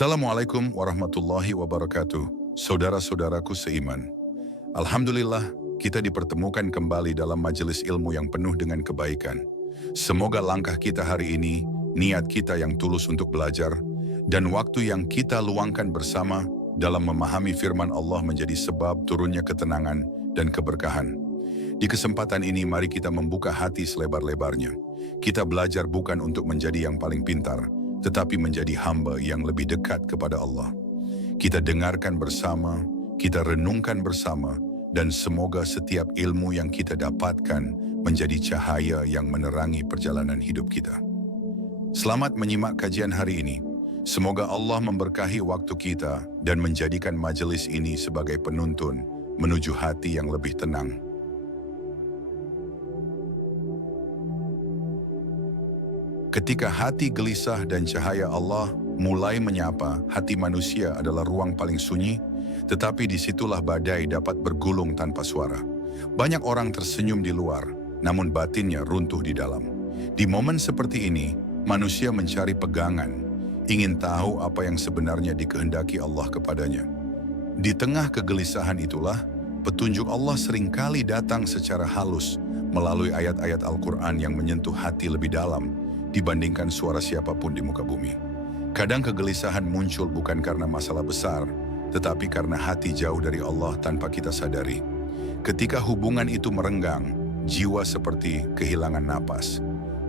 Assalamualaikum warahmatullahi wabarakatuh. Saudara-saudaraku seiman. Alhamdulillah, kita dipertemukan kembali dalam majelis ilmu yang penuh dengan kebaikan. Semoga langkah kita hari ini, niat kita yang tulus untuk belajar, dan waktu yang kita luangkan bersama dalam memahami firman Allah menjadi sebab turunnya ketenangan dan keberkahan. Di kesempatan ini mari kita membuka hati selebar-lebarnya. Kita belajar bukan untuk menjadi yang paling pintar, tetapi menjadi hamba yang lebih dekat kepada Allah. Kita dengarkan bersama, kita renungkan bersama, dan semoga setiap ilmu yang kita dapatkan menjadi cahaya yang menerangi perjalanan hidup kita. Selamat menyimak kajian hari ini. Semoga Allah memberkahi waktu kita dan menjadikan majelis ini sebagai penuntun menuju hati yang lebih tenang. Ketika hati gelisah dan cahaya Allah mulai menyapa, hati manusia adalah ruang paling sunyi, tetapi disitulah badai dapat bergulung tanpa suara. Banyak orang tersenyum di luar, namun batinnya runtuh di dalam. Di momen seperti ini, manusia mencari pegangan, ingin tahu apa yang sebenarnya dikehendaki Allah kepadanya. Di tengah kegelisahan itulah, petunjuk Allah seringkali datang secara halus melalui ayat-ayat Al-Quran yang menyentuh hati lebih dalam dibandingkan suara siapapun di muka bumi. Kadang kegelisahan muncul bukan karena masalah besar, tetapi karena hati jauh dari Allah tanpa kita sadari. Ketika hubungan itu merenggang, jiwa seperti kehilangan napas.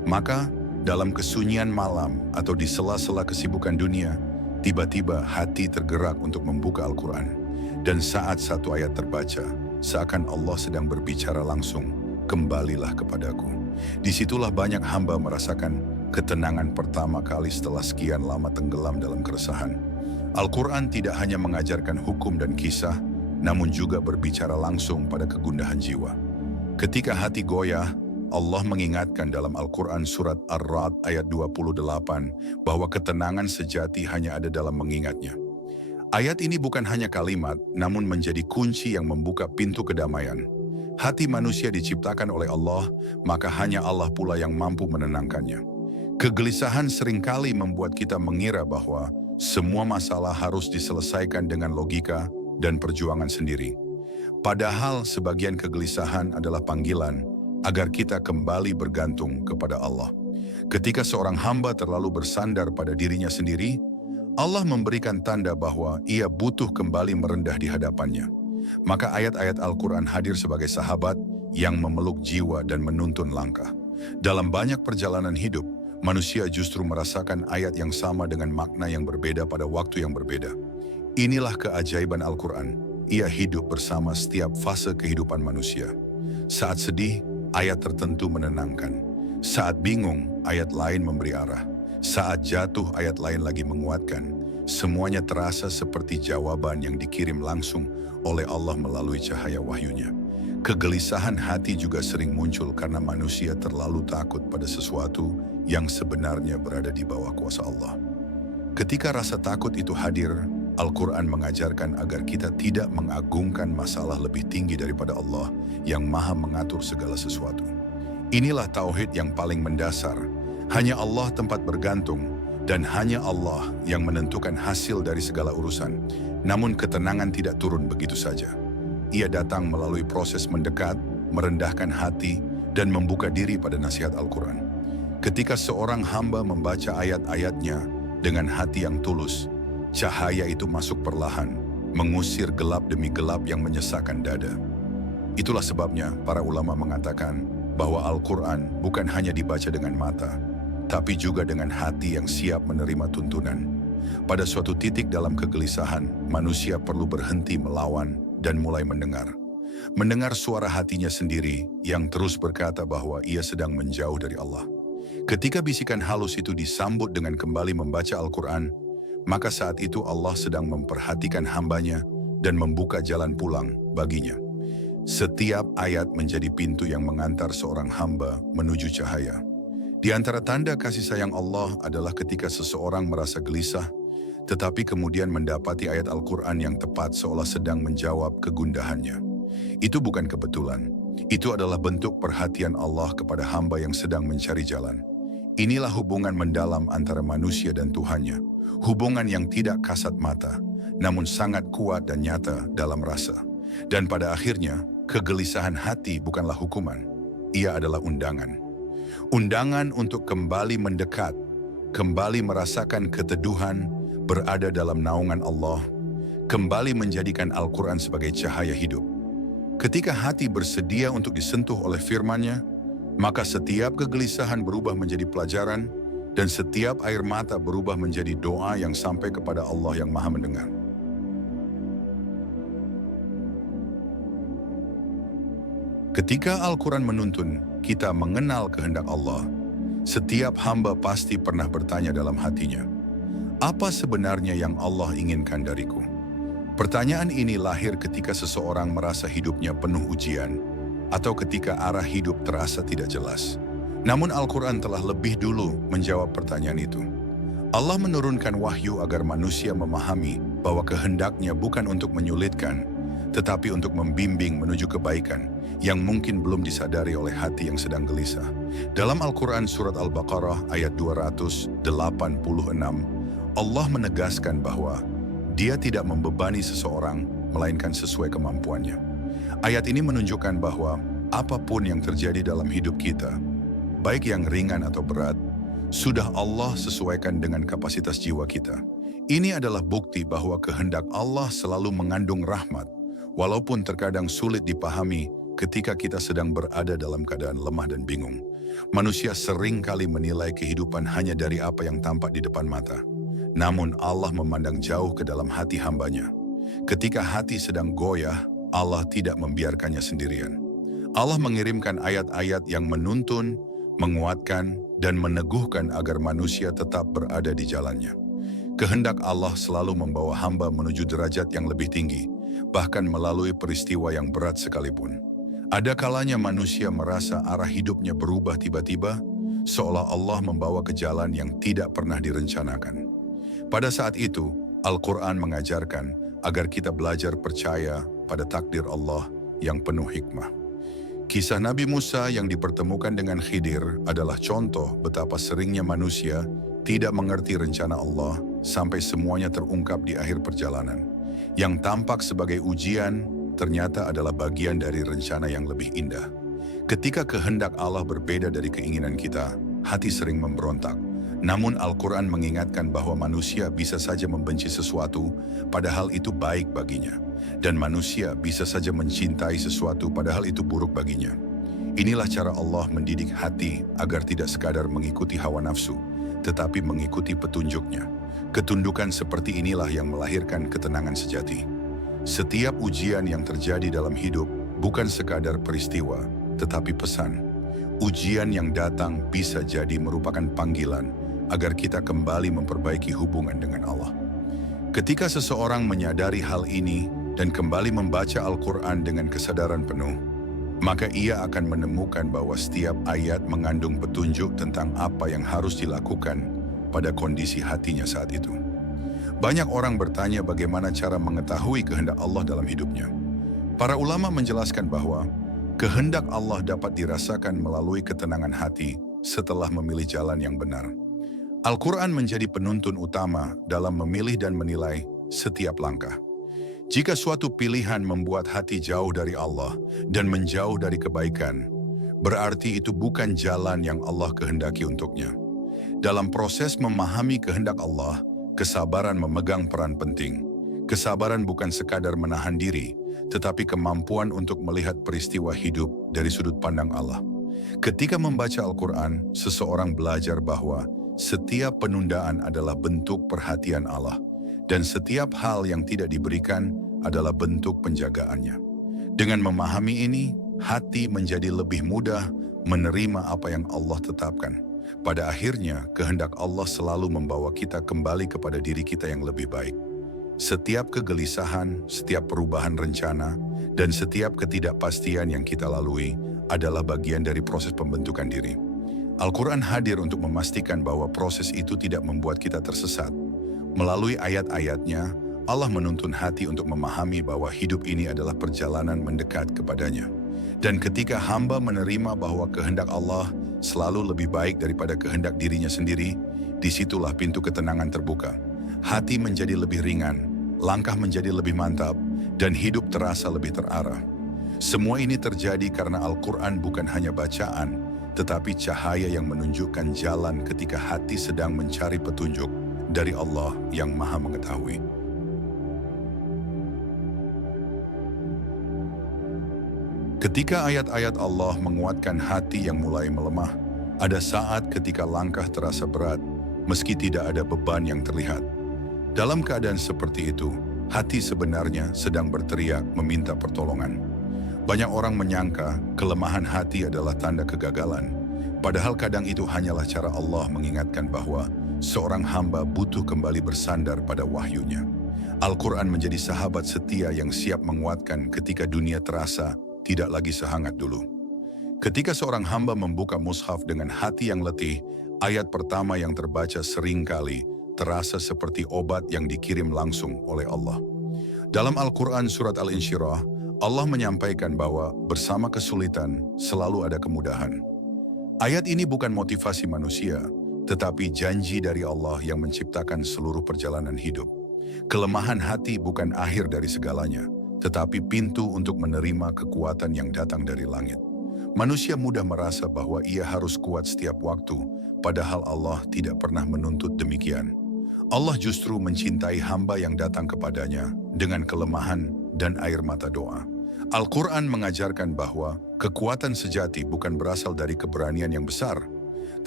Maka, dalam kesunyian malam atau di sela-sela kesibukan dunia, tiba-tiba hati tergerak untuk membuka Al-Quran. Dan saat satu ayat terbaca, seakan Allah sedang berbicara langsung, "Kembalilah kepadaku." Disitulah banyak hamba merasakan ketenangan pertama kali setelah sekian lama tenggelam dalam keresahan. Al-Quran tidak hanya mengajarkan hukum dan kisah, namun juga berbicara langsung pada kegundahan jiwa. Ketika hati goyah, Allah mengingatkan dalam Al-Quran surat Ar-Ra'd ayat 28 bahwa ketenangan sejati hanya ada dalam mengingatnya. Ayat ini bukan hanya kalimat, namun menjadi kunci yang membuka pintu kedamaian. Hati manusia diciptakan oleh Allah, maka hanya Allah pula yang mampu menenangkannya. Kegelisahan seringkali membuat kita mengira bahwa semua masalah harus diselesaikan dengan logika dan perjuangan sendiri. Padahal sebagian kegelisahan adalah panggilan agar kita kembali bergantung kepada Allah. Ketika seorang hamba terlalu bersandar pada dirinya sendiri, Allah memberikan tanda bahwa ia butuh kembali merendah di hadapannya. Maka ayat-ayat Al-Quran hadir sebagai sahabat yang memeluk jiwa dan menuntun langkah. Dalam banyak perjalanan hidup, manusia justru merasakan ayat yang sama dengan makna yang berbeda pada waktu yang berbeda. Inilah keajaiban Al-Quran. Ia hidup bersama setiap fase kehidupan manusia. Saat sedih, ayat tertentu menenangkan. Saat bingung, ayat lain memberi arah. Saat jatuh, ayat lain lagi menguatkan. Semuanya terasa seperti jawaban yang dikirim langsung oleh Allah melalui cahaya wahyunya. Kegelisahan hati juga sering muncul karena manusia terlalu takut pada sesuatu yang sebenarnya berada di bawah kuasa Allah. Ketika rasa takut itu hadir, Al-Quran mengajarkan agar kita tidak mengagungkan masalah lebih tinggi daripada Allah yang maha mengatur segala sesuatu. Inilah tauhid yang paling mendasar. Hanya Allah tempat bergantung, dan hanya Allah yang menentukan hasil dari segala urusan. Namun ketenangan tidak turun begitu saja. Ia datang melalui proses mendekat, merendahkan hati, dan membuka diri pada nasihat Al-Quran. Ketika seorang hamba membaca ayat-ayatnya dengan hati yang tulus, cahaya itu masuk perlahan, mengusir gelap demi gelap yang menyesakkan dada. Itulah sebabnya para ulama mengatakan bahwa Al-Quran bukan hanya dibaca dengan mata, tapi juga dengan hati yang siap menerima tuntunan. Pada suatu titik dalam kegelisahan, manusia perlu berhenti melawan dan mulai mendengar. Mendengar suara hatinya sendiri yang terus berkata bahwa ia sedang menjauh dari Allah. Ketika bisikan halus itu disambut dengan kembali membaca Al-Quran, maka saat itu Allah sedang memperhatikan hambanya dan membuka jalan pulang baginya. Setiap ayat menjadi pintu yang mengantar seorang hamba menuju cahaya. Di antara tanda kasih sayang Allah adalah ketika seseorang merasa gelisah, tetapi kemudian mendapati ayat Al-Quran yang tepat seolah sedang menjawab kegundahannya. Itu bukan kebetulan. Itu adalah bentuk perhatian Allah kepada hamba yang sedang mencari jalan. Inilah hubungan mendalam antara manusia dan Tuhannya. Hubungan yang tidak kasat mata, namun sangat kuat dan nyata dalam rasa. Dan pada akhirnya, kegelisahan hati bukanlah hukuman, ia adalah undangan. Undangan untuk kembali mendekat, kembali merasakan keteduhan, berada dalam naungan Allah, kembali menjadikan Al-Quran sebagai cahaya hidup. Ketika hati bersedia untuk disentuh oleh firman-Nya, maka setiap kegelisahan berubah menjadi pelajaran, dan setiap air mata berubah menjadi doa yang sampai kepada Allah yang Maha Mendengar. Ketika Al-Quran menuntun kita mengenal kehendak Allah, setiap hamba pasti pernah bertanya dalam hatinya, apa sebenarnya yang Allah inginkan dariku? Pertanyaan ini lahir ketika seseorang merasa hidupnya penuh ujian, atau ketika arah hidup terasa tidak jelas. Namun Al-Quran telah lebih dulu menjawab pertanyaan itu. Allah menurunkan wahyu agar manusia memahami bahwa kehendaknya bukan untuk menyulitkan, tetapi untuk membimbing menuju kebaikan yang mungkin belum disadari oleh hati yang sedang gelisah. Dalam Al-Quran Surat Al-Baqarah ayat 286, Allah menegaskan bahwa Dia tidak membebani seseorang, melainkan sesuai kemampuannya. Ayat ini menunjukkan bahwa apapun yang terjadi dalam hidup kita, baik yang ringan atau berat, sudah Allah sesuaikan dengan kapasitas jiwa kita. Ini adalah bukti bahwa kehendak Allah selalu mengandung rahmat, walaupun terkadang sulit dipahami ketika kita sedang berada dalam keadaan lemah dan bingung. Manusia sering kali menilai kehidupan hanya dari apa yang tampak di depan mata. Namun Allah memandang jauh ke dalam hati hambanya. Ketika hati sedang goyah, Allah tidak membiarkannya sendirian. Allah mengirimkan ayat-ayat yang menuntun, menguatkan, dan meneguhkan agar manusia tetap berada di jalannya. Kehendak Allah selalu membawa hamba menuju derajat yang lebih tinggi, bahkan melalui peristiwa yang berat sekalipun. Ada kalanya manusia merasa arah hidupnya berubah tiba-tiba, seolah Allah membawa ke jalan yang tidak pernah direncanakan. Pada saat itu, Al-Quran mengajarkan agar kita belajar percaya pada takdir Allah yang penuh hikmah. Kisah Nabi Musa yang dipertemukan dengan Khidir adalah contoh betapa seringnya manusia tidak mengerti rencana Allah sampai semuanya terungkap di akhir perjalanan. Yang tampak sebagai ujian ternyata adalah bagian dari rencana yang lebih indah. Ketika kehendak Allah berbeda dari keinginan kita, hati sering memberontak. Namun Al-Quran mengingatkan bahwa manusia bisa saja membenci sesuatu padahal itu baik baginya. Dan manusia bisa saja mencintai sesuatu padahal itu buruk baginya. Inilah cara Allah mendidik hati agar tidak sekadar mengikuti hawa nafsu, tetapi mengikuti petunjuknya. Ketundukan seperti inilah yang melahirkan ketenangan sejati. Setiap ujian yang terjadi dalam hidup bukan sekadar peristiwa, tetapi pesan. Ujian yang datang bisa jadi merupakan panggilan agar kita kembali memperbaiki hubungan dengan Allah. Ketika seseorang menyadari hal ini dan kembali membaca Al-Quran dengan kesadaran penuh, maka ia akan menemukan bahwa setiap ayat mengandung petunjuk tentang apa yang harus dilakukan pada kondisi hatinya saat itu. Banyak orang bertanya bagaimana cara mengetahui kehendak Allah dalam hidupnya. Para ulama menjelaskan bahwa kehendak Allah dapat dirasakan melalui ketenangan hati setelah memilih jalan yang benar. Al-Quran menjadi penuntun utama dalam memilih dan menilai setiap langkah. Jika suatu pilihan membuat hati jauh dari Allah dan menjauh dari kebaikan, berarti itu bukan jalan yang Allah kehendaki untuknya. Dalam proses memahami kehendak Allah, kesabaran memegang peran penting. Kesabaran bukan sekadar menahan diri, tetapi kemampuan untuk melihat peristiwa hidup dari sudut pandang Allah. Ketika membaca Al-Quran, seseorang belajar bahwa setiap penundaan adalah bentuk perhatian Allah, dan setiap hal yang tidak diberikan adalah bentuk penjagaannya. Dengan memahami ini, hati menjadi lebih mudah menerima apa yang Allah tetapkan. Pada akhirnya, kehendak Allah selalu membawa kita kembali kepada diri kita yang lebih baik. Setiap kegelisahan, setiap perubahan rencana, dan setiap ketidakpastian yang kita lalui adalah bagian dari proses pembentukan diri. Al-Quran hadir untuk memastikan bahwa proses itu tidak membuat kita tersesat. Melalui ayat-ayatnya, Allah menuntun hati untuk memahami bahwa hidup ini adalah perjalanan mendekat kepadanya. Dan ketika hamba menerima bahwa kehendak Allah selalu lebih baik daripada kehendak dirinya sendiri, disitulah pintu ketenangan terbuka. Hati menjadi lebih ringan, langkah menjadi lebih mantap, dan hidup terasa lebih terarah. Semua ini terjadi karena Al-Quran bukan hanya bacaan, tetapi cahaya yang menunjukkan jalan ketika hati sedang mencari petunjuk dari Allah yang Maha Mengetahui. Ketika ayat-ayat Allah menguatkan hati yang mulai melemah, ada saat ketika langkah terasa berat, meski tidak ada beban yang terlihat. Dalam keadaan seperti itu, hati sebenarnya sedang berteriak meminta pertolongan. Banyak orang menyangka kelemahan hati adalah tanda kegagalan, padahal kadang itu hanyalah cara Allah mengingatkan bahwa seorang hamba butuh kembali bersandar pada wahyunya. Al-Quran menjadi sahabat setia yang siap menguatkan ketika dunia terasa tidak lagi sehangat dulu. Ketika seorang hamba membuka mushaf dengan hati yang letih, ayat pertama yang terbaca seringkali terasa seperti obat yang dikirim langsung oleh Allah. Dalam Al-Quran surat Al-Insyirah, Allah menyampaikan bahwa bersama kesulitan selalu ada kemudahan. Ayat ini bukan motivasi manusia, tetapi janji dari Allah yang menciptakan seluruh perjalanan hidup. Kelemahan hati bukan akhir dari segalanya, tetapi pintu untuk menerima kekuatan yang datang dari langit. Manusia mudah merasa bahwa ia harus kuat setiap waktu, padahal Allah tidak pernah menuntut demikian. Allah justru mencintai hamba yang datang kepadanya dengan kelemahan dan air mata doa. Al-Quran mengajarkan bahwa kekuatan sejati bukan berasal dari keberanian yang besar,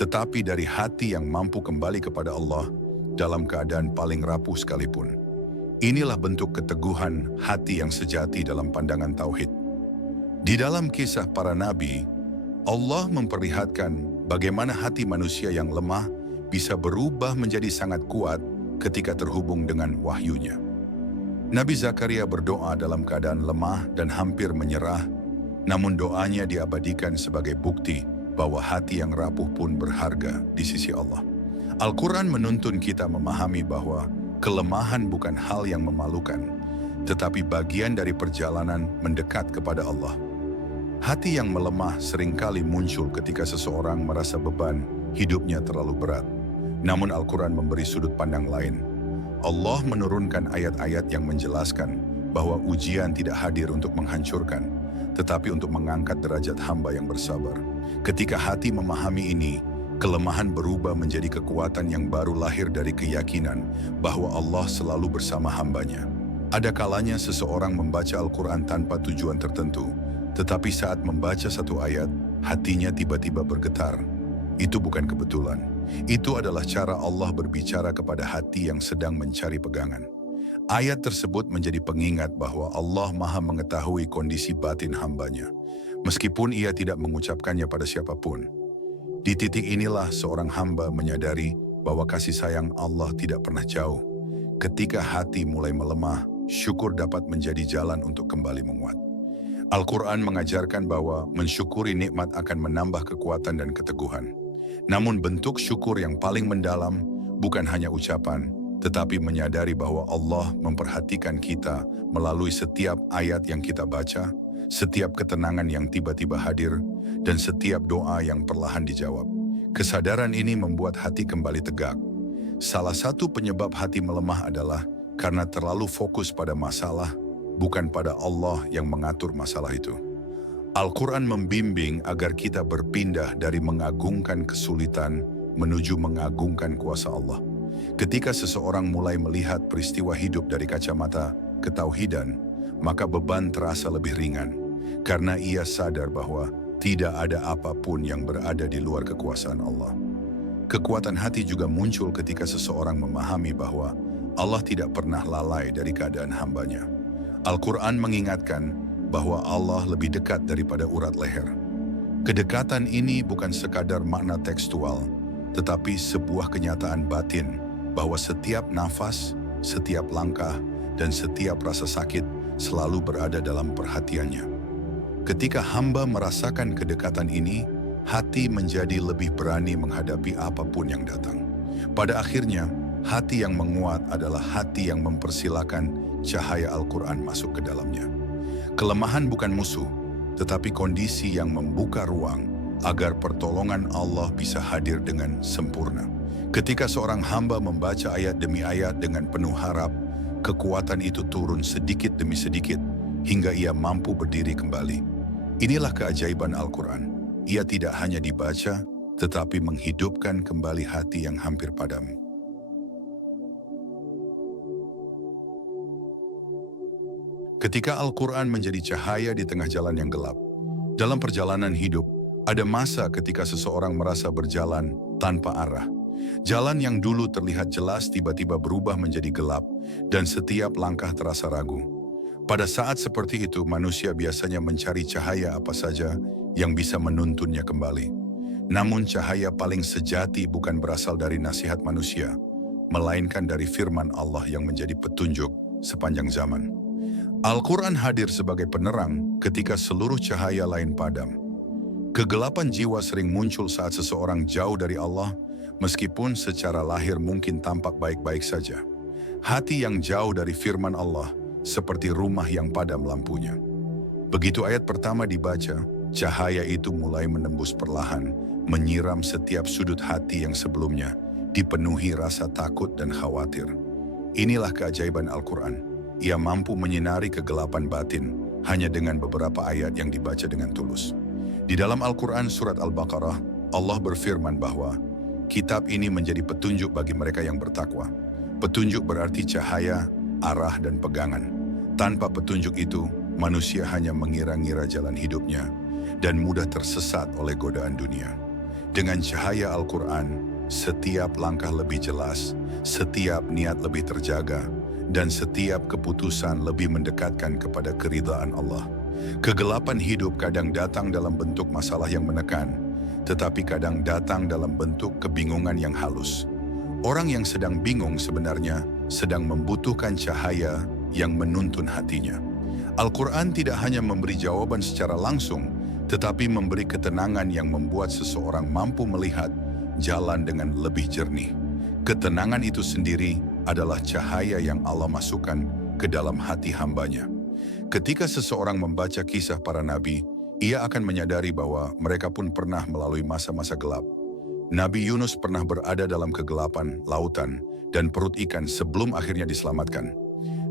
tetapi dari hati yang mampu kembali kepada Allah dalam keadaan paling rapuh sekalipun. Inilah bentuk keteguhan hati yang sejati dalam pandangan tauhid. Di dalam kisah para nabi, Allah memperlihatkan bagaimana hati manusia yang lemah bisa berubah menjadi sangat kuat ketika terhubung dengan wahyunya. Nabi Zakaria berdoa dalam keadaan lemah dan hampir menyerah, namun doanya diabadikan sebagai bukti bahwa hati yang rapuh pun berharga di sisi Allah. Al-Quran menuntun kita memahami bahwa kelemahan bukan hal yang memalukan, tetapi bagian dari perjalanan mendekat kepada Allah. Hati yang melemah seringkali muncul ketika seseorang merasa beban hidupnya terlalu berat. Namun Al-Quran memberi sudut pandang lain. Allah menurunkan ayat-ayat yang menjelaskan bahwa ujian tidak hadir untuk menghancurkan, tetapi untuk mengangkat derajat hamba yang bersabar. Ketika hati memahami ini, kelemahan berubah menjadi kekuatan yang baru lahir dari keyakinan bahwa Allah selalu bersama hambanya. Ada kalanya seseorang membaca Al-Quran tanpa tujuan tertentu, tetapi saat membaca satu ayat, hatinya tiba-tiba bergetar. Itu bukan kebetulan. Itu adalah cara Allah berbicara kepada hati yang sedang mencari pegangan. Ayat tersebut menjadi pengingat bahwa Allah Maha mengetahui kondisi batin hambanya, meskipun ia tidak mengucapkannya pada siapapun. Di titik inilah seorang hamba menyadari bahwa kasih sayang Allah tidak pernah jauh. Ketika hati mulai melemah, syukur dapat menjadi jalan untuk kembali menguat. Al-Quran mengajarkan bahwa mensyukuri nikmat akan menambah kekuatan dan keteguhan. Namun bentuk syukur yang paling mendalam bukan hanya ucapan, tetapi menyadari bahwa Allah memperhatikan kita melalui setiap ayat yang kita baca, setiap ketenangan yang tiba-tiba hadir, dan setiap doa yang perlahan dijawab. Kesadaran ini membuat hati kembali tegak. Salah satu penyebab hati melemah adalah karena terlalu fokus pada masalah, bukan pada Allah yang mengatur masalah itu. Al-Quran membimbing agar kita berpindah dari mengagungkan kesulitan menuju mengagungkan kuasa Allah. Ketika seseorang mulai melihat peristiwa hidup dari kacamata ketauhidan, maka beban terasa lebih ringan, karena ia sadar bahwa tidak ada apapun yang berada di luar kekuasaan Allah. Kekuatan hati juga muncul ketika seseorang memahami bahwa Allah tidak pernah lalai dari keadaan hambanya. Al-Quran mengingatkan bahwa Allah lebih dekat daripada urat leher. Kedekatan ini bukan sekadar makna tekstual, tetapi sebuah kenyataan batin bahwa setiap nafas, setiap langkah, dan setiap rasa sakit selalu berada dalam perhatiannya. Ketika hamba merasakan kedekatan ini, hati menjadi lebih berani menghadapi apapun yang datang. Pada akhirnya, hati yang menguat adalah hati yang mempersilakan cahaya Al-Quran masuk ke dalamnya. Kelemahan bukan musuh, tetapi kondisi yang membuka ruang agar pertolongan Allah bisa hadir dengan sempurna. Ketika seorang hamba membaca ayat demi ayat dengan penuh harap, kekuatan itu turun sedikit demi sedikit hingga ia mampu berdiri kembali. Inilah keajaiban Al-Quran. Ia tidak hanya dibaca, tetapi menghidupkan kembali hati yang hampir padam. Ketika Al-Quran menjadi cahaya di tengah jalan yang gelap, dalam perjalanan hidup, ada masa ketika seseorang merasa berjalan tanpa arah. Jalan yang dulu terlihat jelas tiba-tiba berubah menjadi gelap, dan setiap langkah terasa ragu. Pada saat seperti itu, manusia biasanya mencari cahaya apa saja yang bisa menuntunnya kembali. Namun cahaya paling sejati bukan berasal dari nasihat manusia, melainkan dari firman Allah yang menjadi petunjuk sepanjang zaman. Al-Quran hadir sebagai penerang ketika seluruh cahaya lain padam. Kegelapan jiwa sering muncul saat seseorang jauh dari Allah, meskipun secara lahir mungkin tampak baik-baik saja. Hati yang jauh dari firman Allah seperti rumah yang padam lampunya. Begitu ayat pertama dibaca, cahaya itu mulai menembus perlahan, menyiram setiap sudut hati yang sebelumnya dipenuhi rasa takut dan khawatir. Inilah keajaiban Al-Quran. Ia mampu menyinari kegelapan batin hanya dengan beberapa ayat yang dibaca dengan tulus. Di dalam Al-Quran surat Al-Baqarah, Allah berfirman bahwa kitab ini menjadi petunjuk bagi mereka yang bertakwa. Petunjuk berarti cahaya, arah, dan pegangan. Tanpa petunjuk itu, manusia hanya mengira-ngira jalan hidupnya dan mudah tersesat oleh godaan dunia. Dengan cahaya Al-Quran, setiap langkah lebih jelas, setiap niat lebih terjaga, dan setiap keputusan lebih mendekatkan kepada keridhaan Allah. Kegelapan hidup kadang datang dalam bentuk masalah yang menekan, tetapi kadang datang dalam bentuk kebingungan yang halus. Orang yang sedang bingung sebenarnya sedang membutuhkan cahaya yang menuntun hatinya. Al-Quran tidak hanya memberi jawaban secara langsung, tetapi memberi ketenangan yang membuat seseorang mampu melihat jalan dengan lebih jernih. Ketenangan itu sendiri adalah cahaya yang Allah masukkan ke dalam hati hambanya. Ketika seseorang membaca kisah para nabi, ia akan menyadari bahwa mereka pun pernah melalui masa-masa gelap. Nabi Yunus pernah berada dalam kegelapan lautan dan perut ikan sebelum akhirnya diselamatkan.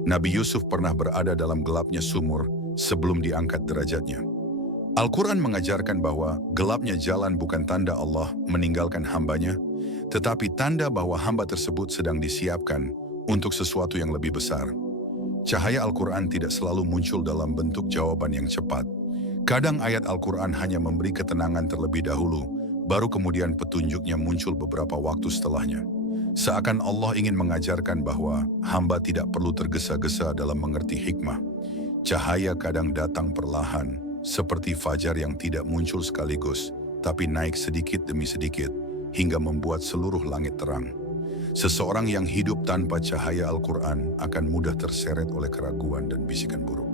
Nabi Yusuf pernah berada dalam gelapnya sumur sebelum diangkat derajatnya. Al-Quran mengajarkan bahwa gelapnya jalan bukan tanda Allah meninggalkan hambanya, tetapi tanda bahwa hamba tersebut sedang disiapkan untuk sesuatu yang lebih besar. Cahaya Al-Quran tidak selalu muncul dalam bentuk jawaban yang cepat. Kadang ayat Al-Quran hanya memberi ketenangan terlebih dahulu, baru kemudian petunjuknya muncul beberapa waktu setelahnya. Seakan Allah ingin mengajarkan bahwa hamba tidak perlu tergesa-gesa dalam mengerti hikmah. Cahaya kadang datang perlahan, seperti fajar yang tidak muncul sekaligus, tapi naik sedikit demi sedikit, hingga membuat seluruh langit terang. Seseorang yang hidup tanpa cahaya Al-Quran akan mudah terseret oleh keraguan dan bisikan buruk.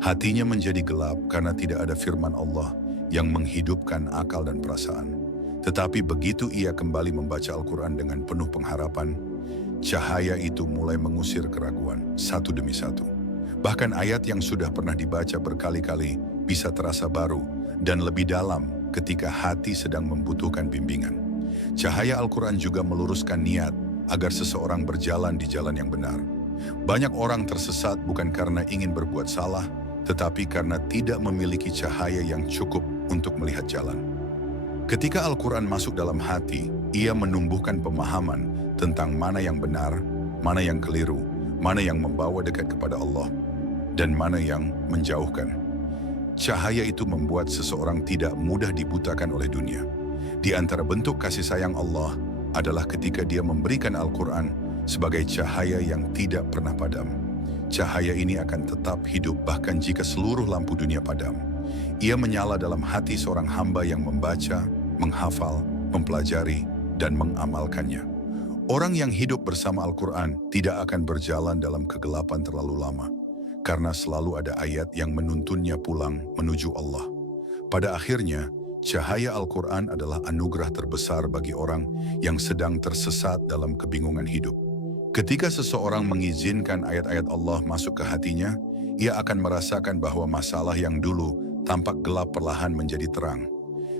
Hatinya menjadi gelap karena tidak ada firman Allah yang menghidupkan akal dan perasaan. Tetapi begitu ia kembali membaca Al-Quran dengan penuh pengharapan, cahaya itu mulai mengusir keraguan satu demi satu. Bahkan ayat yang sudah pernah dibaca berkali-kali bisa terasa baru dan lebih dalam ketika hati sedang membutuhkan bimbingan. Cahaya Al-Quran juga meluruskan niat agar seseorang berjalan di jalan yang benar. Banyak orang tersesat bukan karena ingin berbuat salah, tetapi karena tidak memiliki cahaya yang cukup untuk melihat jalan. Ketika Al-Quran masuk dalam hati, ia menumbuhkan pemahaman tentang mana yang benar, mana yang keliru, mana yang membawa dekat kepada Allah, dan mana yang menjauhkan. Cahaya itu membuat seseorang tidak mudah dibutakan oleh dunia. Di antara bentuk kasih sayang Allah adalah ketika Dia memberikan Al-Quran sebagai cahaya yang tidak pernah padam. Cahaya ini akan tetap hidup bahkan jika seluruh lampu dunia padam. Ia menyala dalam hati seorang hamba yang membaca, menghafal, mempelajari, dan mengamalkannya. Orang yang hidup bersama Al-Quran tidak akan berjalan dalam kegelapan terlalu lama, karena selalu ada ayat yang menuntunnya pulang menuju Allah. Pada akhirnya, cahaya Al-Quran adalah anugerah terbesar bagi orang yang sedang tersesat dalam kebingungan hidup. Ketika seseorang mengizinkan ayat-ayat Allah masuk ke hatinya, ia akan merasakan bahwa masalah yang dulu tampak gelap perlahan menjadi terang.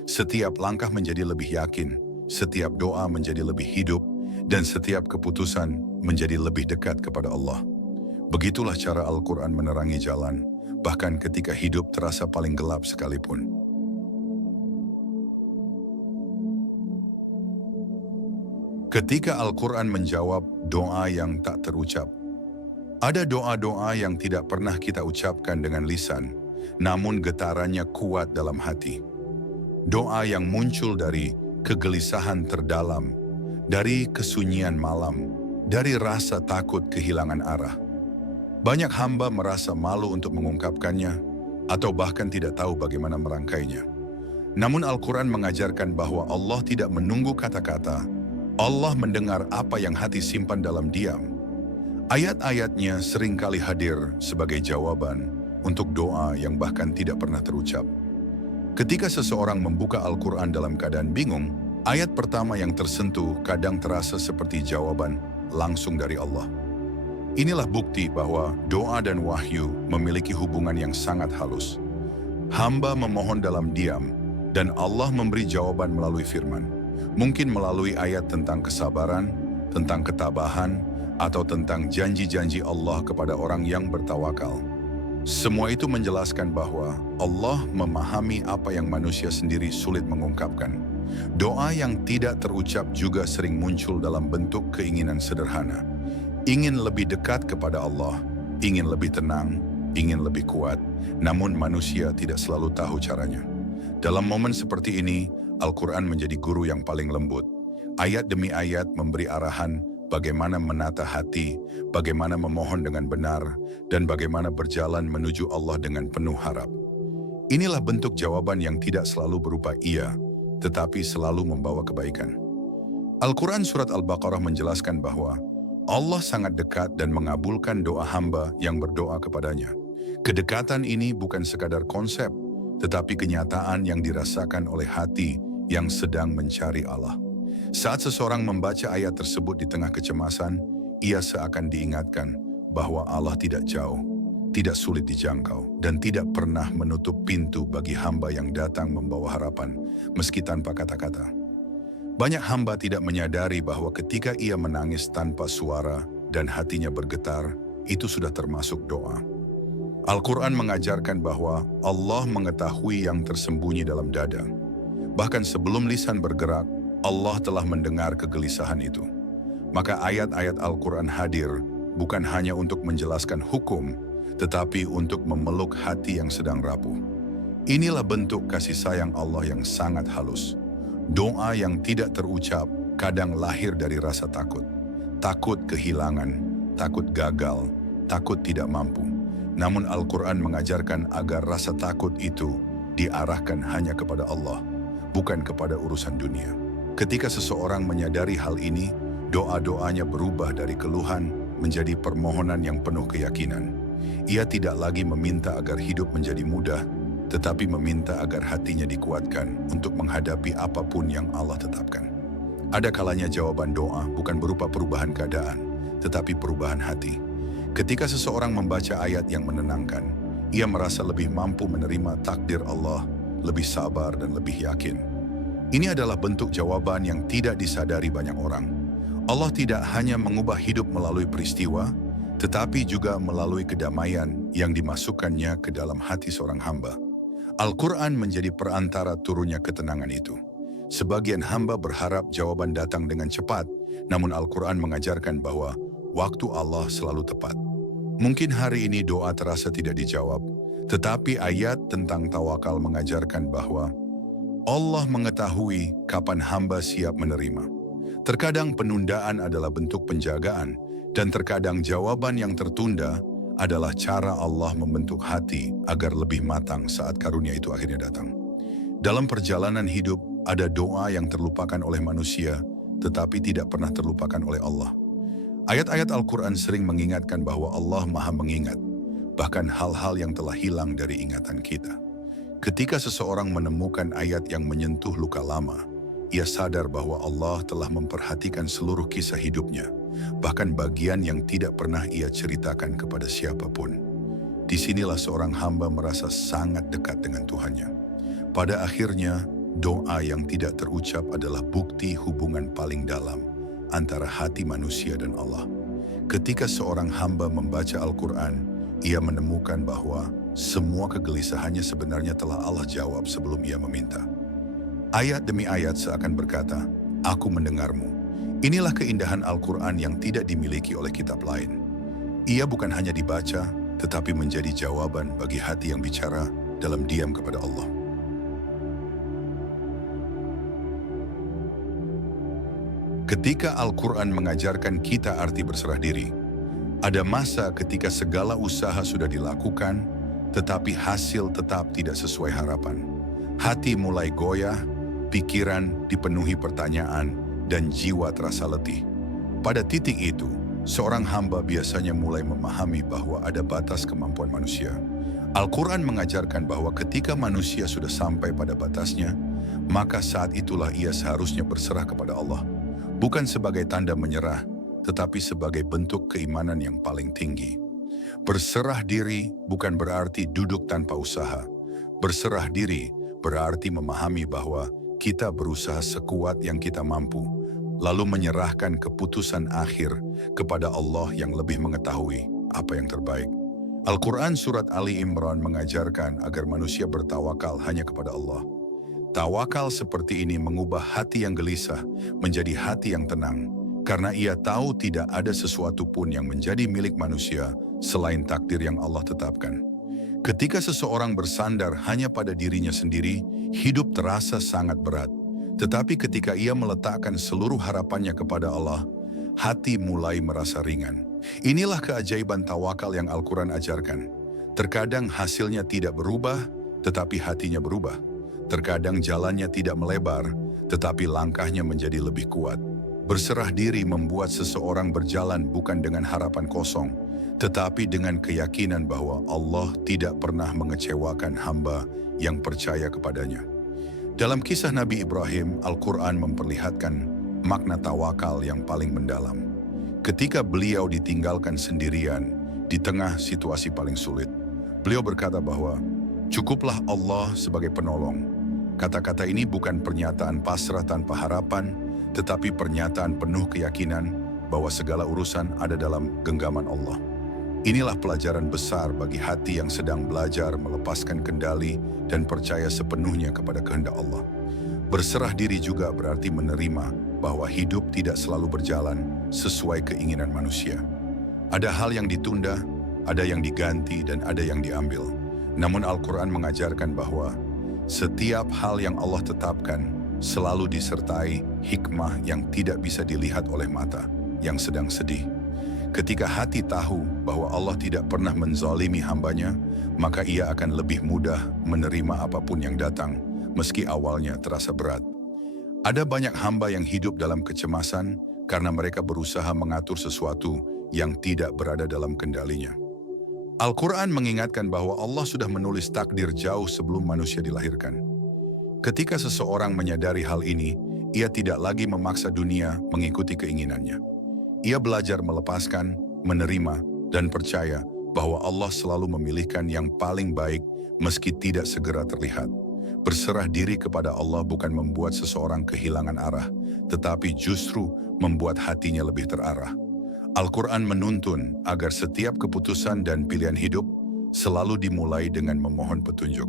Setiap langkah menjadi lebih yakin, setiap doa menjadi lebih hidup, dan setiap keputusan menjadi lebih dekat kepada Allah. Begitulah cara Al-Quran menerangi jalan, bahkan ketika hidup terasa paling gelap sekalipun. Ketika Al-Quran menjawab doa yang tak terucap. Ada doa-doa yang tidak pernah kita ucapkan dengan lisan, namun getarannya kuat dalam hati. Doa yang muncul dari kegelisahan terdalam, dari kesunyian malam, dari rasa takut kehilangan arah. Banyak hamba merasa malu untuk mengungkapkannya, atau bahkan tidak tahu bagaimana merangkainya. Namun Al-Quran mengajarkan bahwa Allah tidak menunggu kata-kata, Allah mendengar apa yang hati simpan dalam diam. Ayat-ayatnya seringkali hadir sebagai jawaban untuk doa yang bahkan tidak pernah terucap. Ketika seseorang membuka Al-Quran dalam keadaan bingung, ayat pertama yang tersentuh kadang terasa seperti jawaban langsung dari Allah. Inilah bukti bahwa doa dan wahyu memiliki hubungan yang sangat halus. Hamba memohon dalam diam, dan Allah memberi jawaban melalui firman. Mungkin melalui ayat tentang kesabaran, tentang ketabahan, atau tentang janji-janji Allah kepada orang yang bertawakal. Semua itu menjelaskan bahwa Allah memahami apa yang manusia sendiri sulit mengungkapkan. Doa yang tidak terucap juga sering muncul dalam bentuk keinginan sederhana. Ingin lebih dekat kepada Allah, ingin lebih tenang, ingin lebih kuat, namun manusia tidak selalu tahu caranya. Dalam momen seperti ini, Al-Quran menjadi guru yang paling lembut. Ayat demi ayat memberi arahan bagaimana menata hati, bagaimana memohon dengan benar, dan bagaimana berjalan menuju Allah dengan penuh harap. Inilah bentuk jawaban yang tidak selalu berupa iya, tetapi selalu membawa kebaikan. Al-Quran Surat Al-Baqarah menjelaskan bahwa Allah sangat dekat dan mengabulkan doa hamba yang berdoa kepadanya. Kedekatan ini bukan sekadar konsep, tetapi kenyataan yang dirasakan oleh hati yang sedang mencari Allah. Saat seseorang membaca ayat tersebut di tengah kecemasan, ia seakan diingatkan bahwa Allah tidak jauh, tidak sulit dijangkau, dan tidak pernah menutup pintu bagi hamba yang datang membawa harapan, meski tanpa kata-kata. Banyak hamba tidak menyadari bahwa ketika ia menangis tanpa suara dan hatinya bergetar, itu sudah termasuk doa. Al-Quran mengajarkan bahwa Allah mengetahui yang tersembunyi dalam dada. Bahkan sebelum lisan bergerak, Allah telah mendengar kegelisahan itu. Maka ayat-ayat Al-Quran hadir bukan hanya untuk menjelaskan hukum, tetapi untuk memeluk hati yang sedang rapuh. Inilah bentuk kasih sayang Allah yang sangat halus. Doa yang tidak terucap kadang lahir dari rasa takut. Takut kehilangan, takut gagal, takut tidak mampu. Namun Al-Quran mengajarkan agar rasa takut itu diarahkan hanya kepada Allah, bukan kepada urusan dunia. Ketika seseorang menyadari hal ini, doa-doanya berubah dari keluhan menjadi permohonan yang penuh keyakinan. Ia tidak lagi meminta agar hidup menjadi mudah, tetapi meminta agar hatinya dikuatkan untuk menghadapi apapun yang Allah tetapkan. Ada kalanya jawaban doa bukan berupa perubahan keadaan, tetapi perubahan hati. Ketika seseorang membaca ayat yang menenangkan, ia merasa lebih mampu menerima takdir Allah, lebih sabar dan lebih yakin. Ini adalah bentuk jawaban yang tidak disadari banyak orang. Allah tidak hanya mengubah hidup melalui peristiwa, tetapi juga melalui kedamaian yang dimasukkannya ke dalam hati seorang hamba. Al-Quran menjadi perantara turunnya ketenangan itu. Sebagian hamba berharap jawaban datang dengan cepat, namun Al-Quran mengajarkan bahwa waktu Allah selalu tepat. Mungkin hari ini doa terasa tidak dijawab, tetapi ayat tentang tawakal mengajarkan bahwa Allah mengetahui kapan hamba siap menerima. Terkadang penundaan adalah bentuk penjagaan, dan terkadang jawaban yang tertunda adalah cara Allah membentuk hati agar lebih matang saat karunia itu akhirnya datang. Dalam perjalanan hidup, ada doa yang terlupakan oleh manusia, tetapi tidak pernah terlupakan oleh Allah. Ayat-ayat Al-Quran sering mengingatkan bahwa Allah Maha mengingat, bahkan hal-hal yang telah hilang dari ingatan kita. Ketika seseorang menemukan ayat yang menyentuh luka lama, ia sadar bahwa Allah telah memperhatikan seluruh kisah hidupnya, bahkan bagian yang tidak pernah ia ceritakan kepada siapapun. Disinilah seorang hamba merasa sangat dekat dengan Tuhannya. Pada akhirnya, doa yang tidak terucap adalah bukti hubungan paling dalam antara hati manusia dan Allah. Ketika seorang hamba membaca Al-Quran, ia menemukan bahwa semua kegelisahannya sebenarnya telah Allah jawab sebelum ia meminta. Ayat demi ayat seakan berkata, "Aku mendengarmu." Inilah keindahan Al-Quran yang tidak dimiliki oleh kitab lain. Ia bukan hanya dibaca, tetapi menjadi jawaban bagi hati yang bicara dalam diam kepada Allah. Ketika Al-Quran mengajarkan kita arti berserah diri, ada masa ketika segala usaha sudah dilakukan, tetapi hasil tetap tidak sesuai harapan. Hati mulai goyah, pikiran dipenuhi pertanyaan, dan jiwa terasa letih. Pada titik itu, seorang hamba biasanya mulai memahami bahwa ada batas kemampuan manusia. Al-Quran mengajarkan bahwa ketika manusia sudah sampai pada batasnya, maka saat itulah ia seharusnya berserah kepada Allah. Bukan sebagai tanda menyerah, tetapi sebagai bentuk keimanan yang paling tinggi. Berserah diri bukan berarti duduk tanpa usaha. Berserah diri berarti memahami bahwa kita berusaha sekuat yang kita mampu, lalu menyerahkan keputusan akhir kepada Allah yang lebih mengetahui apa yang terbaik. Al-Quran Surat Ali Imran mengajarkan agar manusia bertawakal hanya kepada Allah. Tawakal seperti ini mengubah hati yang gelisah menjadi hati yang tenang, karena ia tahu tidak ada sesuatu pun yang menjadi milik manusia selain takdir yang Allah tetapkan. Ketika seseorang bersandar hanya pada dirinya sendiri, hidup terasa sangat berat. Tetapi ketika ia meletakkan seluruh harapannya kepada Allah, hati mulai merasa ringan. Inilah keajaiban tawakal yang Al-Quran ajarkan. Terkadang hasilnya tidak berubah, tetapi hatinya berubah. Terkadang jalannya tidak melebar, tetapi langkahnya menjadi lebih kuat. Berserah diri membuat seseorang berjalan bukan dengan harapan kosong, tetapi dengan keyakinan bahwa Allah tidak pernah mengecewakan hamba yang percaya kepadanya. Dalam kisah Nabi Ibrahim, Al-Quran memperlihatkan makna tawakal yang paling mendalam. Ketika beliau ditinggalkan sendirian di tengah situasi paling sulit, beliau berkata bahwa, "Cukuplah Allah sebagai penolong." Kata-kata ini bukan pernyataan pasrah tanpa harapan, tetapi pernyataan penuh keyakinan bahwa segala urusan ada dalam genggaman Allah. Inilah pelajaran besar bagi hati yang sedang belajar melepaskan kendali dan percaya sepenuhnya kepada kehendak Allah. Berserah diri juga berarti menerima bahwa hidup tidak selalu berjalan sesuai keinginan manusia. Ada hal yang ditunda, ada yang diganti, dan ada yang diambil. Namun Al-Quran mengajarkan bahwa setiap hal yang Allah tetapkan selalu disertai hikmah yang tidak bisa dilihat oleh mata yang sedang sedih. Ketika hati tahu bahwa Allah tidak pernah menzalimi hambanya, maka ia akan lebih mudah menerima apapun yang datang, meski awalnya terasa berat. Ada banyak hamba yang hidup dalam kecemasan karena mereka berusaha mengatur sesuatu yang tidak berada dalam kendalinya. Al-Quran mengingatkan bahwa Allah sudah menulis takdir jauh sebelum manusia dilahirkan. Ketika seseorang menyadari hal ini, ia tidak lagi memaksa dunia mengikuti keinginannya. Ia belajar melepaskan, menerima, dan percaya bahwa Allah selalu memilihkan yang paling baik meski tidak segera terlihat. Berserah diri kepada Allah bukan membuat seseorang kehilangan arah, tetapi justru membuat hatinya lebih terarah. Al-Quran menuntun agar setiap keputusan dan pilihan hidup selalu dimulai dengan memohon petunjuk.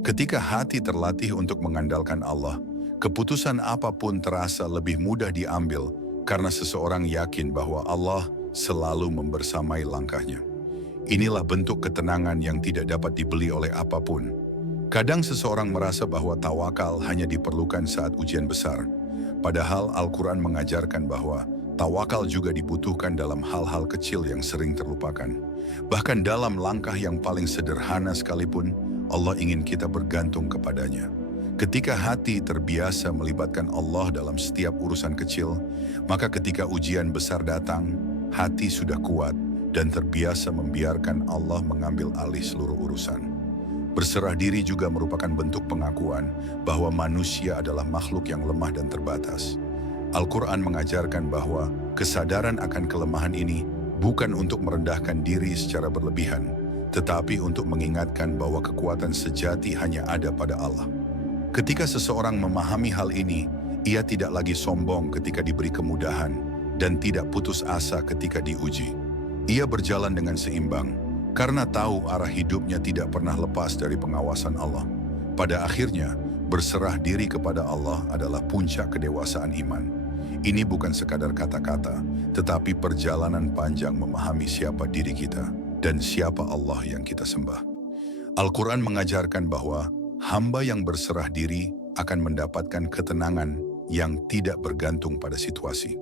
Ketika hati terlatih untuk mengandalkan Allah, keputusan apapun terasa lebih mudah diambil karena seseorang yakin bahwa Allah selalu membersamai langkahnya. Inilah bentuk ketenangan yang tidak dapat dibeli oleh apapun. Kadang seseorang merasa bahwa tawakal hanya diperlukan saat ujian besar, padahal Al-Quran mengajarkan bahwa tawakal juga dibutuhkan dalam hal-hal kecil yang sering terlupakan. Bahkan dalam langkah yang paling sederhana sekalipun, Allah ingin kita bergantung kepadanya. Ketika hati terbiasa melibatkan Allah dalam setiap urusan kecil, maka ketika ujian besar datang, hati sudah kuat dan terbiasa membiarkan Allah mengambil alih seluruh urusan. Berserah diri juga merupakan bentuk pengakuan bahwa manusia adalah makhluk yang lemah dan terbatas. Al-Quran mengajarkan bahwa kesadaran akan kelemahan ini bukan untuk merendahkan diri secara berlebihan, tetapi untuk mengingatkan bahwa kekuatan sejati hanya ada pada Allah. Ketika seseorang memahami hal ini, Ia tidak lagi sombong ketika diberi kemudahan dan tidak putus asa ketika diuji. Ia berjalan dengan seimbang karena tahu arah hidupnya tidak pernah lepas dari pengawasan Allah. Pada akhirnya, berserah diri kepada Allah adalah puncak kedewasaan iman. Ini bukan sekadar kata-kata, tetapi perjalanan panjang memahami siapa diri kita dan siapa Allah yang kita sembah. Al-Quran mengajarkan bahwa hamba yang berserah diri akan mendapatkan ketenangan yang tidak bergantung pada situasi.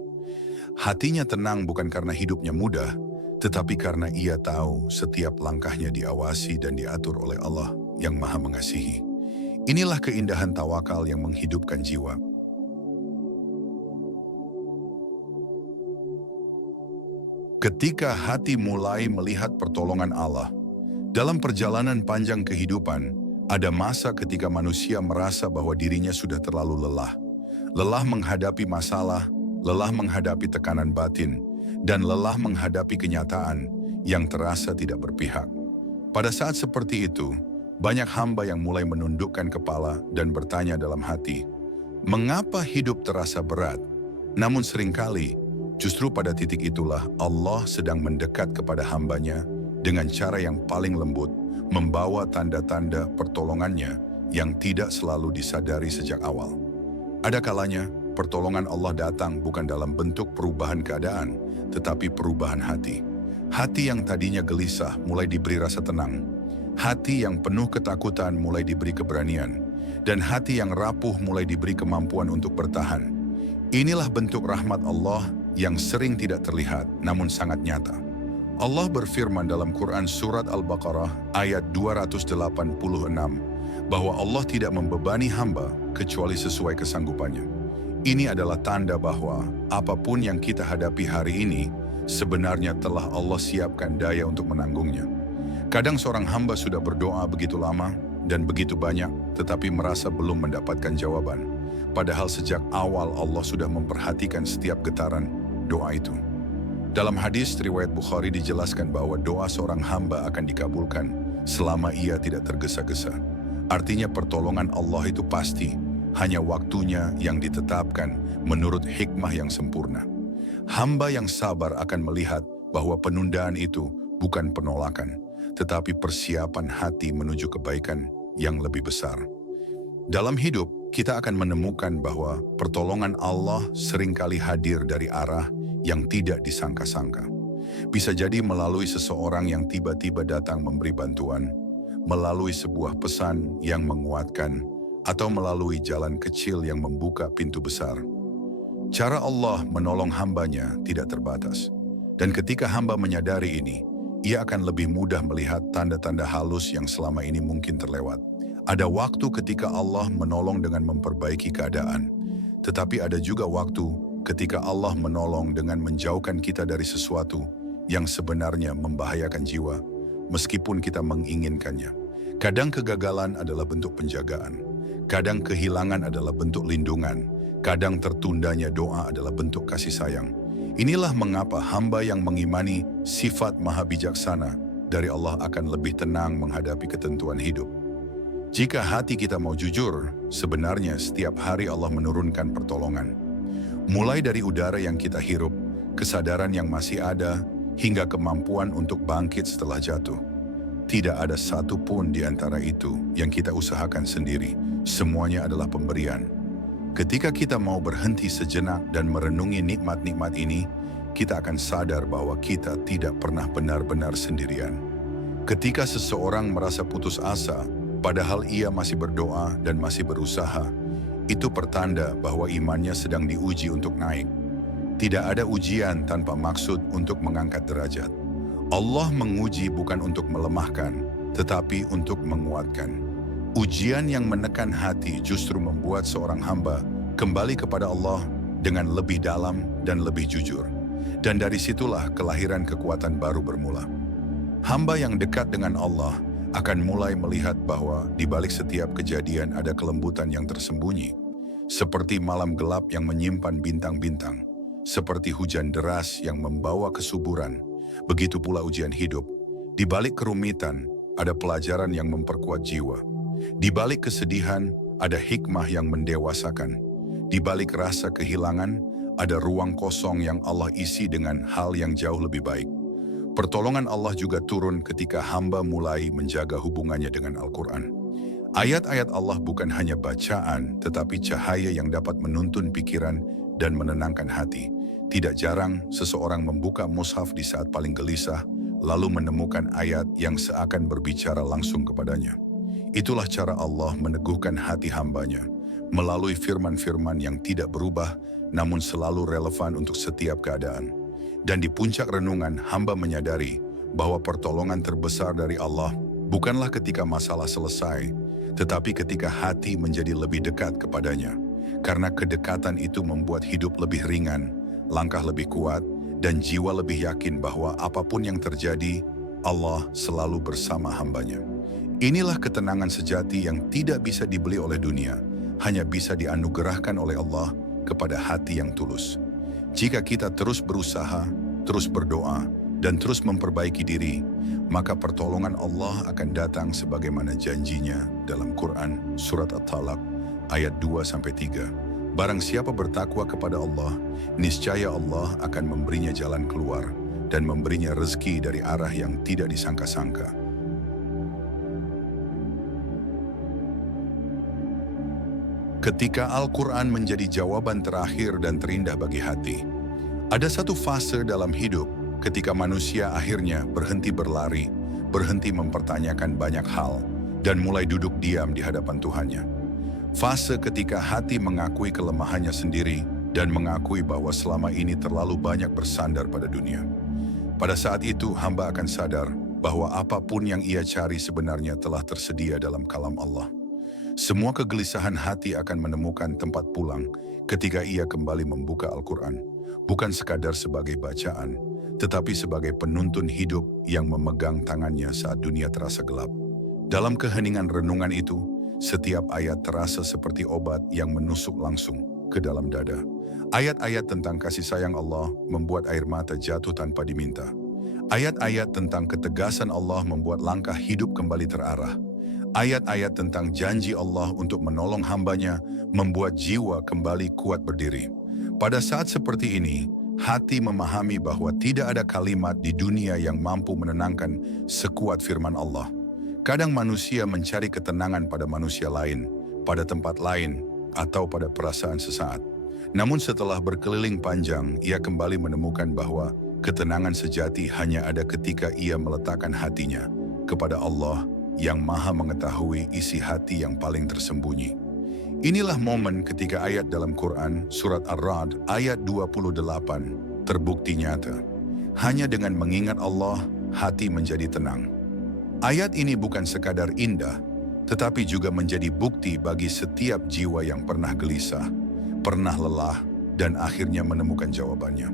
Hatinya tenang bukan karena hidupnya mudah, tetapi karena ia tahu setiap langkahnya diawasi dan diatur oleh Allah yang Maha Mengasihi. Inilah keindahan tawakal yang menghidupkan jiwa. Ketika hati mulai melihat pertolongan Allah, dalam perjalanan panjang kehidupan, ada masa ketika manusia merasa bahwa dirinya sudah terlalu lelah. Lelah menghadapi masalah, lelah menghadapi tekanan batin, dan lelah menghadapi kenyataan yang terasa tidak berpihak. Pada saat seperti itu, banyak hamba yang mulai menundukkan kepala dan bertanya dalam hati, mengapa hidup terasa berat? Namun seringkali, justru pada titik itulah Allah sedang mendekat kepada hambanya dengan cara yang paling lembut, membawa tanda-tanda pertolongannya yang tidak selalu disadari sejak awal. Ada kalanya, pertolongan Allah datang bukan dalam bentuk perubahan keadaan, tetapi perubahan hati. Hati yang tadinya gelisah mulai diberi rasa tenang. Hati yang penuh ketakutan mulai diberi keberanian. Dan hati yang rapuh mulai diberi kemampuan untuk bertahan. Inilah bentuk rahmat Allah yang sering tidak terlihat, namun sangat nyata. Allah berfirman dalam Quran Surat Al-Baqarah ayat 286, bahwa Allah tidak membebani hamba kecuali sesuai kesanggupannya. Ini adalah tanda bahwa apapun yang kita hadapi hari ini sebenarnya telah Allah siapkan daya untuk menanggungnya. Kadang seorang hamba sudah berdoa begitu lama dan begitu banyak, tetapi merasa belum mendapatkan jawaban. Padahal sejak awal Allah sudah memperhatikan setiap getaran doa itu. Dalam hadis riwayat Bukhari dijelaskan bahwa doa seorang hamba akan dikabulkan selama ia tidak tergesa-gesa. Artinya pertolongan Allah itu pasti, hanya waktunya yang ditetapkan menurut hikmah yang sempurna. Hamba yang sabar akan melihat bahwa penundaan itu bukan penolakan, tetapi persiapan hati menuju kebaikan yang lebih besar. Dalam hidup, kita akan menemukan bahwa pertolongan Allah seringkali hadir dari arah yang tidak disangka-sangka. Bisa jadi melalui seseorang yang tiba-tiba datang memberi bantuan, melalui sebuah pesan yang menguatkan, atau melalui jalan kecil yang membuka pintu besar. Cara Allah menolong hambanya tidak terbatas. Dan ketika hamba menyadari ini, ia akan lebih mudah melihat tanda-tanda halus yang selama ini mungkin terlewat. Ada waktu ketika Allah menolong dengan memperbaiki keadaan, tetapi ada juga waktu ketika Allah menolong dengan menjauhkan kita dari sesuatu yang sebenarnya membahayakan jiwa, meskipun kita menginginkannya. Kadang kegagalan adalah bentuk penjagaan, kadang kehilangan adalah bentuk lindungan, kadang tertundanya doa adalah bentuk kasih sayang. Inilah mengapa hamba yang mengimani sifat maha bijaksana dari Allah akan lebih tenang menghadapi ketentuan hidup. Jika hati kita mau jujur, sebenarnya setiap hari Allah menurunkan pertolongan. Mulai dari udara yang kita hirup, kesadaran yang masih ada, hingga kemampuan untuk bangkit setelah jatuh. Tidak ada satu pun di antara itu yang kita usahakan sendiri. Semuanya adalah pemberian. Ketika kita mau berhenti sejenak dan merenungi nikmat-nikmat ini, kita akan sadar bahwa kita tidak pernah benar-benar sendirian. Ketika seseorang merasa putus asa, padahal ia masih berdoa dan masih berusaha, itu pertanda bahwa imannya sedang diuji untuk naik. Tidak ada ujian tanpa maksud untuk mengangkat derajat. Allah menguji bukan untuk melemahkan, tetapi untuk menguatkan. Ujian yang menekan hati justru membuat seorang hamba kembali kepada Allah dengan lebih dalam dan lebih jujur. Dan dari situlah kelahiran kekuatan baru bermula. Hamba yang dekat dengan Allah akan mulai melihat bahwa di balik setiap kejadian ada kelembutan yang tersembunyi. Seperti malam gelap yang menyimpan bintang-bintang. Seperti hujan deras yang membawa kesuburan. Begitu pula ujian hidup. Di balik kerumitan ada pelajaran yang memperkuat jiwa. Di balik kesedihan ada hikmah yang mendewasakan. Di balik rasa kehilangan, ada ruang kosong yang Allah isi dengan hal yang jauh lebih baik. Pertolongan Allah juga turun ketika hamba mulai menjaga hubungannya dengan Al-Quran. Ayat-ayat Allah bukan hanya bacaan, tetapi cahaya yang dapat menuntun pikiran dan menenangkan hati. Tidak jarang, seseorang membuka mushaf di saat paling gelisah, lalu menemukan ayat yang seakan berbicara langsung kepadanya. Itulah cara Allah meneguhkan hati hambanya, melalui firman-firman yang tidak berubah, namun selalu relevan untuk setiap keadaan. Dan di puncak renungan, hamba menyadari bahwa pertolongan terbesar dari Allah bukanlah ketika masalah selesai, tetapi ketika hati menjadi lebih dekat kepadanya. Karena kedekatan itu membuat hidup lebih ringan, langkah lebih kuat, dan jiwa lebih yakin bahwa apapun yang terjadi, Allah selalu bersama hambanya. Inilah ketenangan sejati yang tidak bisa dibeli oleh dunia, hanya bisa dianugerahkan oleh Allah kepada hati yang tulus. Jika kita terus berusaha, terus berdoa, dan terus memperbaiki diri, maka pertolongan Allah akan datang sebagaimana janjinya dalam Quran Surat At-Talaq ayat 2-3. Barang siapa bertakwa kepada Allah, niscaya Allah akan memberinya jalan keluar dan memberinya rezeki dari arah yang tidak disangka-sangka. Ketika Al-Quran menjadi jawaban terakhir dan terindah bagi hati, ada satu fase dalam hidup ketika manusia akhirnya berhenti berlari, berhenti mempertanyakan banyak hal, dan mulai duduk diam di hadapan Tuhannya. Fase ketika hati mengakui kelemahannya sendiri dan mengakui bahwa selama ini terlalu banyak bersandar pada dunia. Pada saat itu, hamba akan sadar bahwa apapun yang ia cari sebenarnya telah tersedia dalam kalam Allah. Semua kegelisahan hati akan menemukan tempat pulang ketika ia kembali membuka Al-Quran, bukan sekadar sebagai bacaan, tetapi sebagai penuntun hidup yang memegang tangannya saat dunia terasa gelap. Dalam keheningan renungan itu, setiap ayat terasa seperti obat yang menusuk langsung ke dalam dada. Ayat-ayat tentang kasih sayang Allah membuat air mata jatuh tanpa diminta. Ayat-ayat tentang ketegasan Allah membuat langkah hidup kembali terarah. Ayat-ayat tentang janji Allah untuk menolong hambanya membuat jiwa kembali kuat berdiri. Pada saat seperti ini, hati memahami bahwa tidak ada kalimat di dunia yang mampu menenangkan sekuat firman Allah. Kadang manusia mencari ketenangan pada manusia lain, pada tempat lain, atau pada perasaan sesaat. Namun setelah berkeliling panjang, ia kembali menemukan bahwa ketenangan sejati hanya ada ketika ia meletakkan hatinya kepada Allah yang Maha mengetahui isi hati yang paling tersembunyi. Inilah momen ketika ayat dalam Quran, Surat Ar-Ra'd ayat 28, terbukti nyata. Hanya dengan mengingat Allah, hati menjadi tenang. Ayat ini bukan sekadar indah, tetapi juga menjadi bukti bagi setiap jiwa yang pernah gelisah, pernah lelah, dan akhirnya menemukan jawabannya.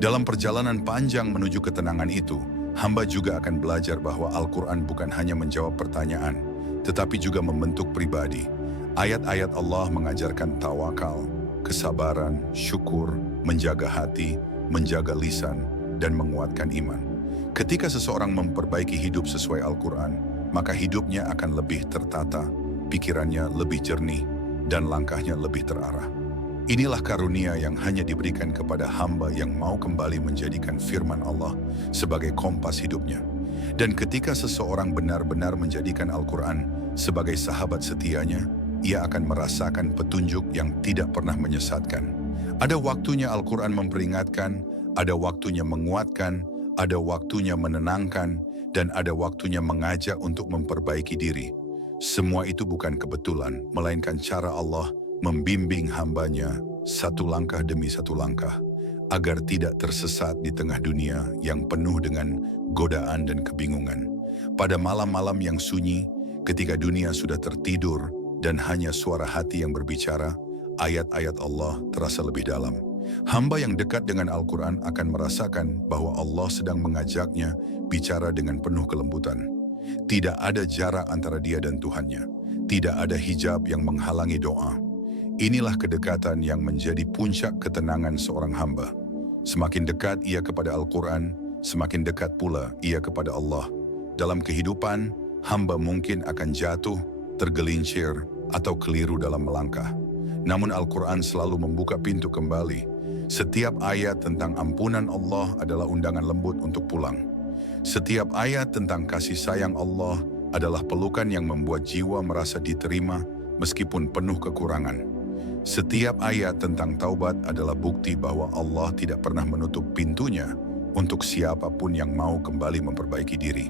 Dalam perjalanan panjang menuju ketenangan itu, hamba juga akan belajar bahwa Al-Quran bukan hanya menjawab pertanyaan, tetapi juga membentuk pribadi. Ayat-ayat Allah mengajarkan tawakal, kesabaran, syukur, menjaga hati, menjaga lisan, dan menguatkan iman. Ketika seseorang memperbaiki hidup sesuai Al-Quran, maka hidupnya akan lebih tertata, pikirannya lebih jernih, dan langkahnya lebih terarah. Inilah karunia yang hanya diberikan kepada hamba yang mau kembali menjadikan firman Allah sebagai kompas hidupnya. Dan ketika seseorang benar-benar menjadikan Al-Quran sebagai sahabat setianya, ia akan merasakan petunjuk yang tidak pernah menyesatkan. Ada waktunya Al-Quran memperingatkan, ada waktunya menguatkan, ada waktunya menenangkan, dan ada waktunya mengajak untuk memperbaiki diri. Semua itu bukan kebetulan, melainkan cara Allah membimbing hambanya satu langkah demi satu langkah, agar tidak tersesat di tengah dunia yang penuh dengan godaan dan kebingungan. Pada malam-malam yang sunyi, ketika dunia sudah tertidur dan hanya suara hati yang berbicara, ayat-ayat Allah terasa lebih dalam. Hamba yang dekat dengan Al-Quran akan merasakan bahwa Allah sedang mengajaknya bicara dengan penuh kelembutan. Tidak ada jarak antara dia dan Tuhannya. Tidak ada hijab yang menghalangi doa. Inilah kedekatan yang menjadi puncak ketenangan seorang hamba. Semakin dekat ia kepada Al-Quran, semakin dekat pula ia kepada Allah. Dalam kehidupan, hamba mungkin akan jatuh, tergelincir, atau keliru dalam melangkah. Namun Al-Quran selalu membuka pintu kembali. Setiap ayat tentang ampunan Allah adalah undangan lembut untuk pulang. Setiap ayat tentang kasih sayang Allah adalah pelukan yang membuat jiwa merasa diterima meskipun penuh kekurangan. Setiap ayat tentang taubat adalah bukti bahwa Allah tidak pernah menutup pintunya untuk siapapun yang mau kembali memperbaiki diri.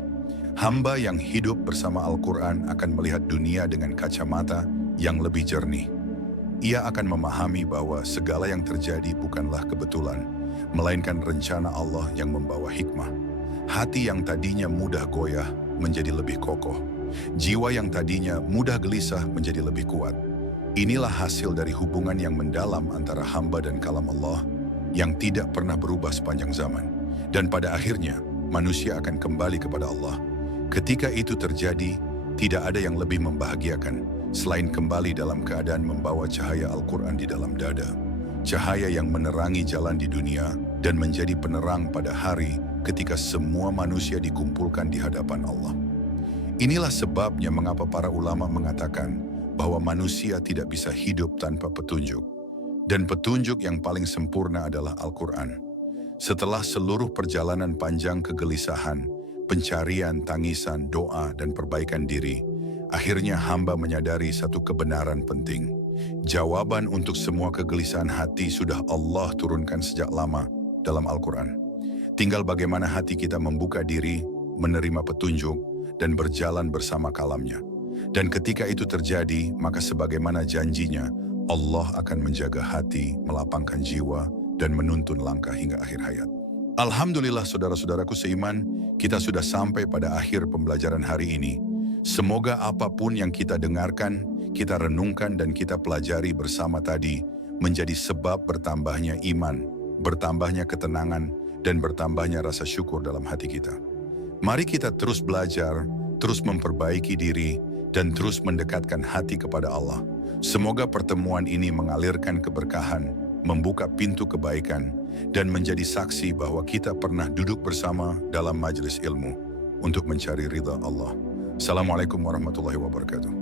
Hamba yang hidup bersama Al-Quran akan melihat dunia dengan kacamata yang lebih jernih. Ia akan memahami bahwa segala yang terjadi bukanlah kebetulan, melainkan rencana Allah yang membawa hikmah. Hati yang tadinya mudah goyah menjadi lebih kokoh. Jiwa yang tadinya mudah gelisah menjadi lebih kuat. Inilah hasil dari hubungan yang mendalam antara hamba dan kalam Allah yang tidak pernah berubah sepanjang zaman. Dan pada akhirnya, manusia akan kembali kepada Allah. Ketika itu terjadi, tidak ada yang lebih membahagiakan selain kembali dalam keadaan membawa cahaya Al-Quran di dalam dada. Cahaya yang menerangi jalan di dunia dan menjadi penerang pada hari ketika semua manusia dikumpulkan di hadapan Allah. Inilah sebabnya mengapa para ulama mengatakan bahwa manusia tidak bisa hidup tanpa petunjuk. Dan petunjuk yang paling sempurna adalah Al-Quran. Setelah seluruh perjalanan panjang kegelisahan, pencarian, tangisan, doa, dan perbaikan diri, akhirnya hamba menyadari satu kebenaran penting. Jawaban untuk semua kegelisahan hati sudah Allah turunkan sejak lama dalam Al-Quran. Tinggal bagaimana hati kita membuka diri, menerima petunjuk, dan berjalan bersama kalamnya. Dan ketika itu terjadi, maka sebagaimana janjinya, Allah akan menjaga hati, melapangkan jiwa, dan menuntun langkah hingga akhir hayat. Alhamdulillah saudara-saudaraku seiman, kita sudah sampai pada akhir pembelajaran hari ini. Semoga apapun yang kita dengarkan, kita renungkan dan kita pelajari bersama tadi menjadi sebab bertambahnya iman, bertambahnya ketenangan, dan bertambahnya rasa syukur dalam hati kita. Mari kita terus belajar, terus memperbaiki diri, dan terus mendekatkan hati kepada Allah. Semoga pertemuan ini mengalirkan keberkahan, membuka pintu kebaikan, dan menjadi saksi bahwa kita pernah duduk bersama dalam majelis ilmu untuk mencari ridha Allah. Assalamualaikum warahmatullahi wabarakatuh.